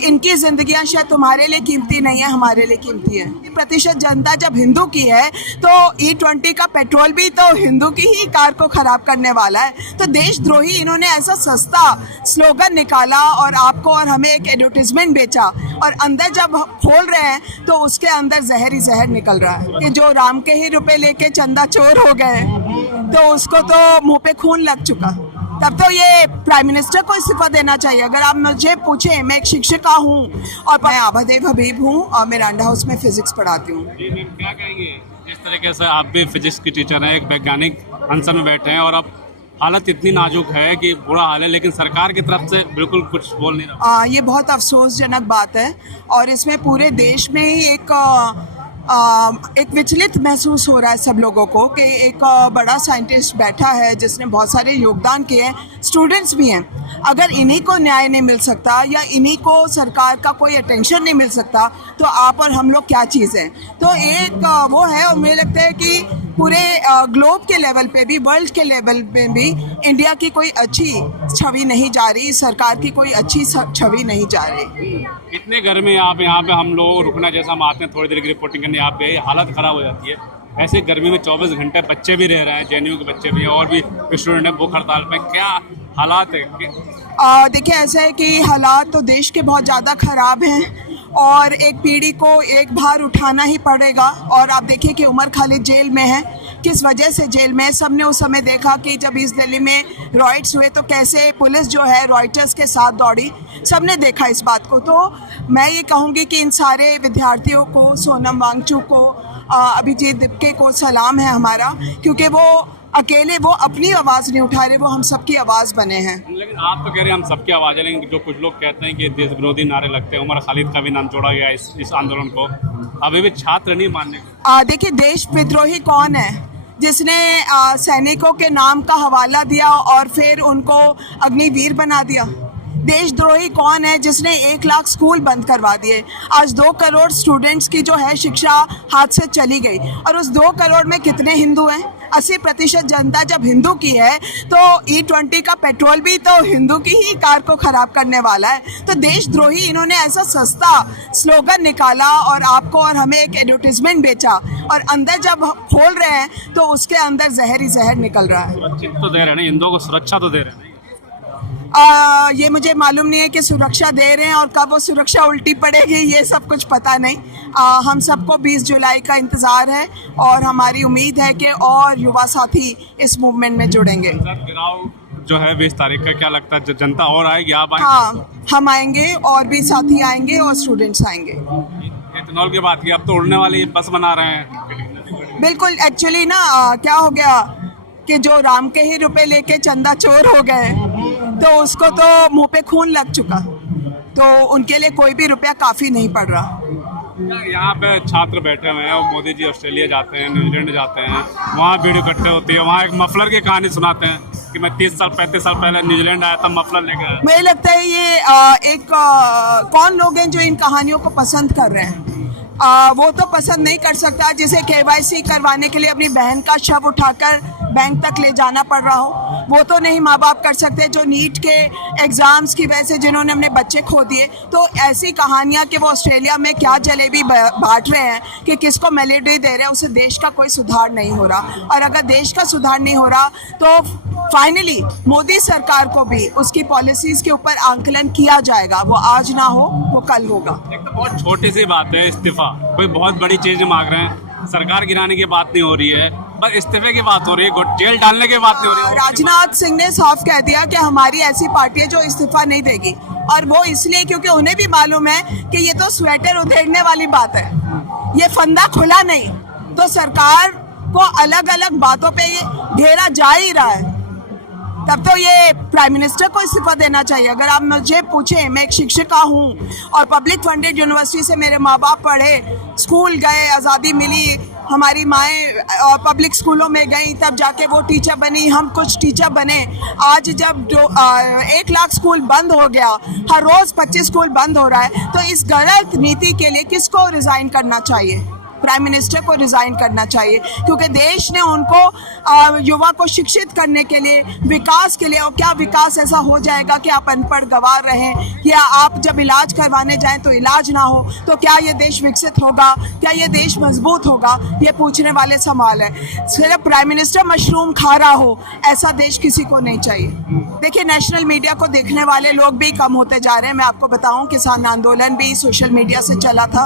इनकी जिंदगियां शायद तुम्हारे लिए कीमती नहीं है, हमारे लिए कीमती है। प्रतिशत जनता जब हिंदू की है तो E20 का पेट्रोल भी तो हिंदू की ही कार को खराब करने वाला है। तो देशद्रोही इन्होंने ऐसा सस्ता स्लोगन निकाला और आपको और हमें एक एडवर्टीजमेंट बेचा, और अंदर जब खोल रहे हैं तो उसके अंदर जहर ही जहर निकल रहा है कि जो राम के ही रुपए लेके चंदा चोर हो गए तो उसको तो मुंह पे खून लग चुका। तब तो ये प्राइम मिनिस्टर को इस्तीफा देना चाहिए। अगर आप मुझे पूछें, मैं एक शिक्षिका हूँ और मैं आभादेव हबीब हूँ और मैं रंडा हाउस में फिजिक्स पढ़ाती हूँ। जी मैम, क्या कहेंगे जिस तरीके से आप भी फिजिक्स की टीचर हैं, एक वैज्ञानिक अनशन में बैठे हैं और अब हालत इतनी नाजुक है कि बुरा हाल है, लेकिन सरकार की तरफ से बिल्कुल कुछ बोल नहीं रहा। ये बहुत अफसोसजनक बात है और इसमें पूरे देश में ही एक विचलित महसूस हो रहा है सब लोगों को कि एक बड़ा साइंटिस्ट बैठा है जिसने बहुत सारे योगदान किए हैं, स्टूडेंट्स भी हैं। अगर इन्हीं को न्याय नहीं मिल सकता या इन्हीं को सरकार का कोई अटेंशन नहीं मिल सकता तो आप और हम लोग क्या चीज़ हैं। तो एक वो है, और मुझे लगता है कि पूरे ग्लोब के लेवल पे भी, वर्ल्ड के लेवल पे भी इंडिया की कोई अच्छी छवि नहीं जा रही, सरकार की कोई अच्छी छवि नहीं जा रही। इतने गर्मी यहाँ पे हम लोग रुकना, जैसा हम आते हैं थोड़ी देर की रिपोर्टिंग करने, यहाँ पे हालत ख़राब हो जाती है। ऐसे गर्मी में 24 घंटे बच्चे भी रह रहे हैं, JNU के बच्चे भी हैं और भी स्टूडेंट हैं भूख हड़ताल पे। क्या हालात है? देखिए, ऐसा है कि हालात तो देश के बहुत ज़्यादा ख़राब हैं और एक पीढ़ी को एक भार उठाना ही पड़ेगा। और आप देखिए कि उमर खालिद जेल में है, किस वजह से जेल में है। सबने उस समय देखा कि जब इस दिल्ली में रॉयट्स हुए तो कैसे पुलिस जो है रॉयटर्स के साथ दौड़ी, सबने देखा इस बात को। तो मैं ये कहूँगी कि इन सारे विद्यार्थियों को, सोनम वांगचुक को, अभिजीत दिपके को सलाम है हमारा, क्योंकि वो अकेले वो अपनी आवाज़ नहीं उठा रहे, वो हम सबकी आवाज़ बने हैं। लेकिन आप तो कह रहे हैं हम सबकी आवाज़ है, लेकिन जो कुछ लोग कहते हैं कि देश विरोधी नारे लगते हैं, उमर खालिद का भी नाम जोड़ा गया इस आंदोलन को, अभी भी छात्र नहीं मानने। देखिए, देश विद्रोही कौन है जिसने सैनिकों के नाम का हवाला दिया और फिर उनको अग्निवीर बना दिया? देशद्रोही कौन है जिसने 1 लाख स्कूल बंद करवा दिए? आज 2 करोड़ स्टूडेंट्स की जो है शिक्षा हाथ से चली गई, और उस 2 करोड़ में कितने हिंदू हैं? 80% जनता जब हिंदू की है तो E20 का पेट्रोल भी तो हिंदू की ही कार को खराब करने वाला है। तो देशद्रोही इन्होंने ऐसा सस्ता स्लोगन निकाला और आपको और हमें एक एडवर्टीजमेंट बेचा, और अंदर जब खोल रहे हैं तो उसके अंदर जहर ही जहर निकल रहा है। सुरक्षित तो दे रहे हैं ना, हिंदुओं को सुरक्षा तो दे रहे हैं। ये मुझे मालूम नहीं है कि सुरक्षा दे रहे हैं और कब वो सुरक्षा उल्टी पड़ेगी, ये सब कुछ पता नहीं। हम सबको 20 जुलाई का इंतज़ार है और हमारी उम्मीद है कि और युवा साथी इस मूवमेंट में जुड़ेंगे। जो है 20 तारीख का, क्या लगता है जनता और आएगी? आप आएंगे? हाँ, हम आएंगे और भी साथी आएंगे और स्टूडेंट्स आएंगे। इथेनॉल की बात की, अब तो उड़ने वाली बस बना रहे हैं। बिल्कुल, एक्चुअली ना क्या हो गया कि जो राम के ही रुपए लेके चंदा चोर हो गए तो उसको तो मुंह पे खून लग चुका, तो उनके लिए कोई भी रुपया काफ़ी नहीं पड़ रहा। यहाँ पे छात्र बैठे हुए हैं और मोदी जी ऑस्ट्रेलिया जाते हैं, न्यूजीलैंड जाते हैं, वहाँ भीड़ इकट्ठे होती है, वहाँ एक मफलर की कहानी सुनाते हैं कि मैं 30 साल 35 साल पहले न्यूजीलैंड आया था, मफलर लेकर आया। मुझे लगता है ये कौन लोग हैं जो इन कहानियों को पसंद कर रहे हैं? वो तो पसंद नहीं कर सकता जिसे KYC करवाने के लिए अपनी बहन का शव उठाकर बैंक तक ले जाना पड़ रहा हो। वो तो नहीं माँ बाप कर सकते जो नीट के एग्ज़ाम्स की वजह से जिन्होंने अपने बच्चे खो दिए। तो ऐसी कहानियाँ कि वो ऑस्ट्रेलिया में क्या जलेबी बांट रहे हैं कि किसको मेलेडी दे रहे हैं, उससे देश का कोई सुधार नहीं हो रहा। और अगर देश का सुधार नहीं हो रहा तो फाइनली मोदी सरकार को भी उसकी पॉलिसीज़ के ऊपर आंकलन किया जाएगा। वो आज ना हो, वो कल होगा। एक तो बहुत छोटी सी बात है इस्तीफा, कोई बहुत बड़ी चीज़ मांग रहे हैं, सरकार गिराने की बात नहीं हो रही है, बस इस्तीफे की बात हो रही है, जेल डालने की बात नहीं हो रही है। राजनाथ सिंह ने साफ कह दिया कि हमारी ऐसी पार्टी है जो इस्तीफा नहीं देगी, और वो इसलिए क्योंकि उन्हें भी मालूम है कि ये तो स्वेटर उधेड़ने वाली बात है, ये फंदा खुला नहीं। तो सरकार को अलग अलग बातों पे ये घेरा जा ही रहा है। तब तो ये प्राइम मिनिस्टर को इस्तीफा देना चाहिए। अगर आप मुझे पूछें, मैं एक शिक्षिका हूँ और पब्लिक फंडेड यूनिवर्सिटी से मेरे माँ बाप पढ़े, स्कूल गए, आज़ादी मिली, हमारी माएँ पब्लिक स्कूलों में गई, तब जाके वो टीचर बनी, हम कुछ टीचर बने। आज जब 1 लाख स्कूल बंद हो गया, हर रोज़ 25 स्कूल बंद हो रहा है, तो इस गलत नीति के लिए किसको रिज़ाइन करना चाहिए? प्राइम मिनिस्टर को रिजाइन करना चाहिए, क्योंकि देश ने उनको युवा को शिक्षित करने के लिए, विकास के लिए, और क्या विकास ऐसा हो जाएगा कि आप अनपढ़ गंवार रहें या आप जब इलाज करवाने जाएं तो इलाज ना हो, तो क्या ये देश विकसित होगा, क्या ये देश मजबूत होगा? ये पूछने वाले सवाल है। सिर्फ प्राइम मिनिस्टर मशरूम खा रहा हो ऐसा देश किसी को नहीं चाहिए। देखिए, नेशनल मीडिया को देखने वाले लोग भी कम होते जा रहे हैं। मैं आपको बताऊं, किसान आंदोलन भी सोशल मीडिया से चला था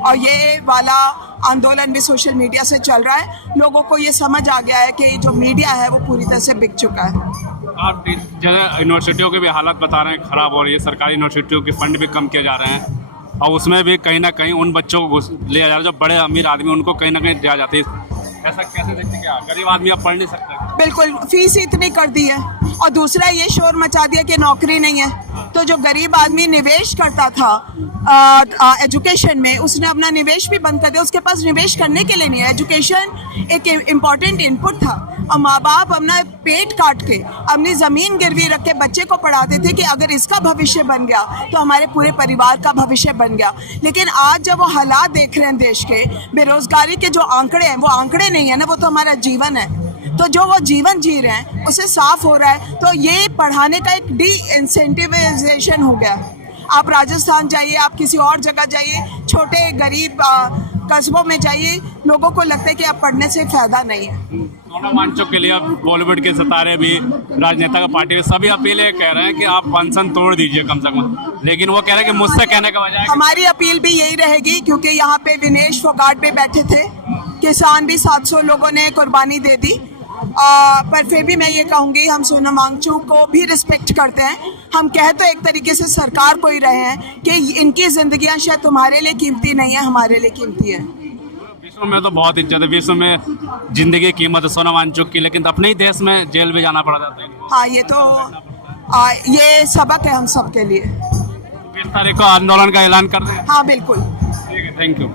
और ये वाला आंदोलन भी सोशल मीडिया से चल रहा है। लोगों को ये समझ आ गया है कि जो मीडिया है वो पूरी तरह से बिक चुका है। आप जगह यूनिवर्सिटियों की भी हालत बता रहे हैं खराब हो रही है, सरकारी यूनिवर्सिटियों के फंड भी कम किए जा रहे हैं और उसमें भी कहीं ना कहीं उन बच्चों को लिया जा रहा है जो बड़े अमीर आदमी, उनको कहीं ना कहीं दिया जाती है। ऐसा कैसे देखते हैं? क्या गरीब आदमी अब पढ़ नहीं सकता? बिल्कुल, फीस ही इतनी कर दी है और दूसरा ये शोर मचा दिया कि नौकरी नहीं है। तो जो गरीब आदमी निवेश करता था एजुकेशन में, उसने अपना निवेश भी बंद कर दिया। उसके पास निवेश करने के लिए नहीं है। एजुकेशन एक इम्पॉर्टेंट इनपुट था और माँ बाप अपना पेट काट के, अपनी ज़मीन गिरवी रख के बच्चे को पढ़ाते थे कि अगर इसका भविष्य बन गया तो हमारे पूरे परिवार का भविष्य बन गया। लेकिन आज जब वो हालात देख रहे हैं देश के, बेरोजगारी के जो आंकड़े हैं वो आंकड़े नहीं है ना, वो तो हमारा जीवन है। तो जो वो जीवन जी रहे हैं उसे साफ हो रहा है। तो ये पढ़ाने का एक डी इंसेंटिवाइजेशन हो गया। आप राजस्थान जाइए, आप किसी और जगह जाइए, छोटे गरीब कस्बों में जाइए, लोगों को लगता है कि अब पढ़ने से फ़ायदा नहीं है। सोनम वांगचुक के लिए अब बॉलीवुड के सितारे भी, राजनेता का पार्टी भी, सभी अपील ये कह रहे हैं कि आप अनशन तोड़ दीजिए कम से कम, लेकिन वो कह रहे हैं कि मुझसे कहने का बजाय। हमारी अपील भी यही रहेगी, क्योंकि यहाँ पे विनेश फोगाट भी बैठे थे, किसान भी 700 लोगों ने कुर्बानी दे दी। पर फिर भी मैं ये कहूँगी, हम सोनम वांगचुक को भी रिस्पेक्ट करते हैं। हम कह तो एक तरीके से सरकार को ही रहे हैं कि इनकी जिंदगियां शायद तुम्हारे लिए कीमती नहीं है, हमारे लिए कीमती है। विश्व में तो बहुत इज्जत है, विश्व में जिंदगी की कीमत है सोनम वांगचुक की, लेकिन अपने ही देश में जेल भी जाना पड़ जाता है। हाँ, ये तो ये सबक है हम सब के लिए। 20 तारीख को आंदोलन का ऐलान कर रहे हैं। हाँ बिल्कुल। ठीक है, थैंक यू।